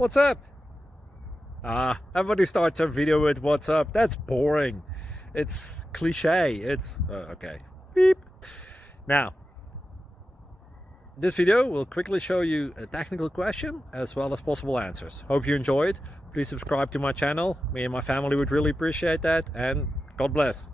What's up? Everybody starts their video with what's up. That's boring. It's cliche. It's okay. Beep. Now, this video will quickly show you a technical question as well as possible answers. Hope you enjoy it. Please subscribe to my channel. Me and my family would really appreciate that, and God bless.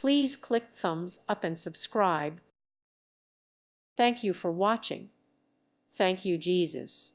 Please click thumbs up and subscribe. Thank you for watching. Thank you, Jesus.